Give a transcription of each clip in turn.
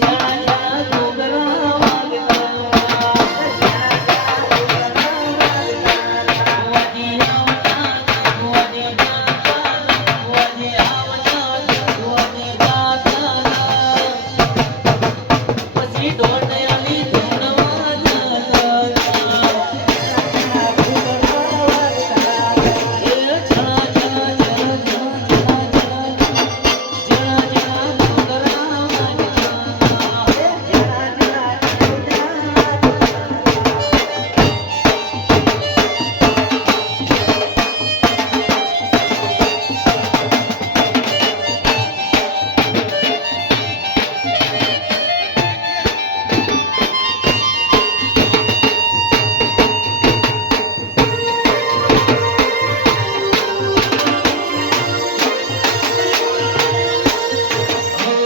জানা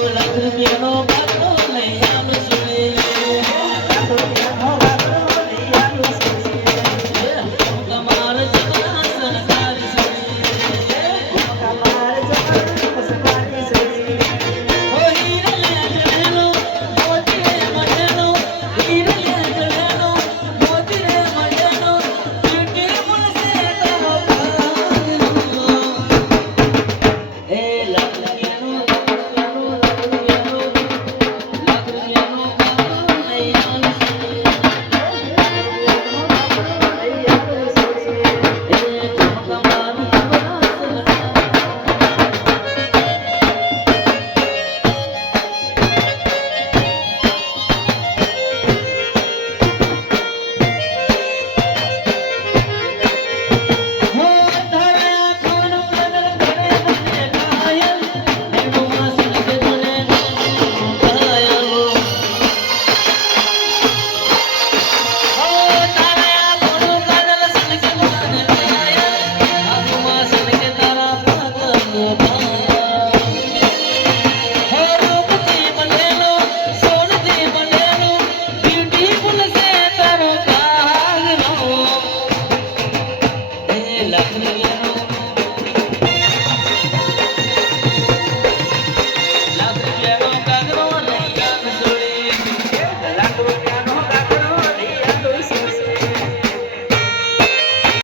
લક્ષ્મીનો